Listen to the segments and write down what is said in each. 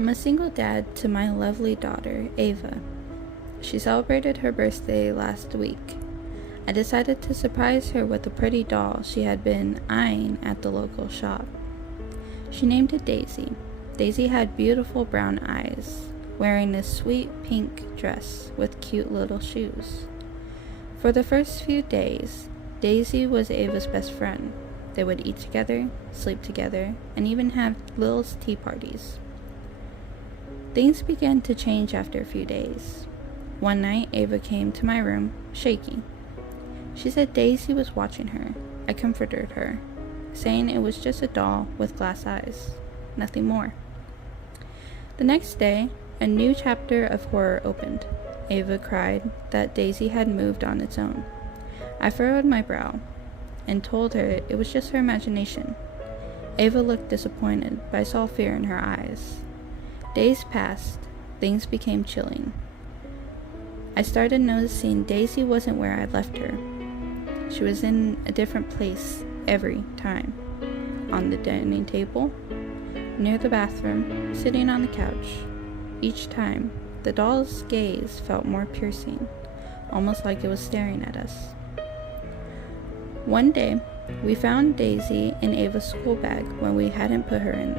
I'm a single dad to my lovely daughter, Ava. She celebrated her birthday last week. I decided to surprise her with a pretty doll she had been eyeing at the local shop. She named it Daisy. Daisy had beautiful brown eyes, wearing a sweet pink dress with cute little shoes. For the first few days, Daisy was Ava's best friend. They would eat together, sleep together, and even have little tea parties. Things began to change after a few days. One night, Ava came to my room, shaky. She said Daisy was watching her. I comforted her, saying it was just a doll with glass eyes, nothing more. The next day, a new chapter of horror opened. Ava cried that Daisy had moved on its own. I furrowed my brow and told her it was just her imagination. Ava looked disappointed, but I saw fear in her eyes. Days passed. Things became chilling. I started noticing Daisy wasn't where I'd left her. She was in a different place every time. On the dining table, near the bathroom, sitting on the couch. Each time, the doll's gaze felt more piercing, almost like it was staring at us. One day, we found Daisy in Ava's school bag when we hadn't put her in.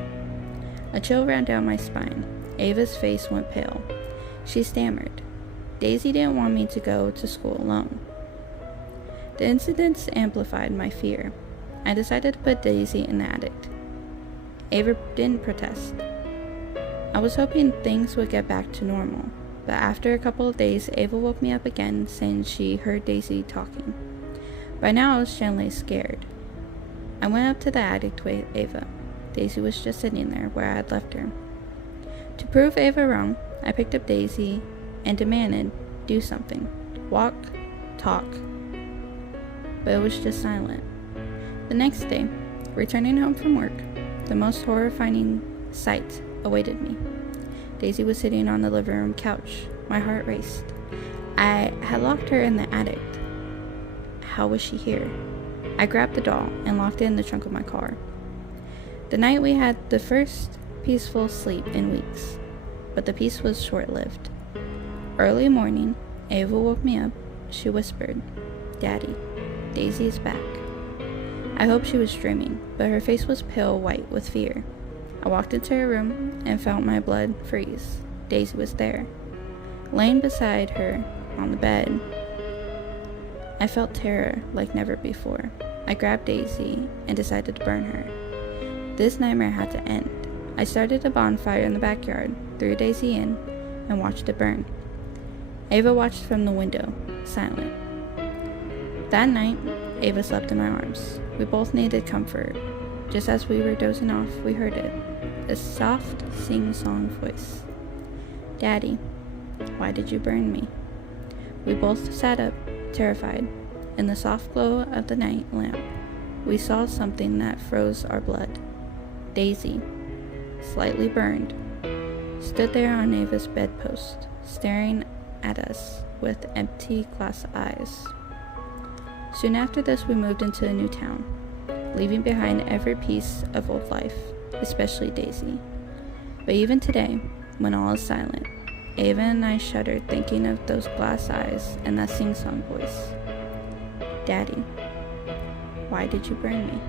A chill ran down my spine. Ava's face went pale. She stammered. Daisy didn't want me to go to school alone. The incidents amplified my fear. I decided to put Daisy in the attic. Ava didn't protest. I was hoping things would get back to normal, but after a couple of days, Ava woke me up again, saying she heard Daisy talking. By now, I was genuinely scared. I went up to the attic with Ava. Daisy was just sitting there where I had left her. To prove Ava wrong, I picked up Daisy and demanded, do something. Walk, talk. But it was just silent. The next day, returning home from work, the most horrifying sight awaited me. Daisy was sitting on the living room couch. My heart raced. I had locked her in the attic. How was she here? I grabbed the doll and locked it in the trunk of my car. The night we had the first peaceful sleep in weeks, but the peace was short-lived. Early morning, Ava woke me up. She whispered, "Daddy, Daisy is back." I hoped she was dreaming, but her face was pale white with fear. I walked into her room and felt my blood freeze. Daisy was there, laying beside her on the bed. I felt terror like never before. I grabbed Daisy and decided to burn her. This nightmare had to end. I started a bonfire in the backyard, threw Daisy in, and watched it burn. Ava watched from the window, silent. That night, Ava slept in my arms. We both needed comfort. Just as we were dozing off, we heard it. A soft, sing-song voice. "Daddy, why did you burn me?" We both sat up, terrified. In the soft glow of the night lamp, we saw something that froze our blood. Daisy, slightly burned, stood there on Ava's bedpost, staring at us with empty glass eyes. Soon after this, we moved into a new town, leaving behind every piece of old life, especially Daisy. But even today, when all is silent, Ava and I shuddered thinking of those glass eyes and that sing-song voice. "Daddy, why did you burn me?"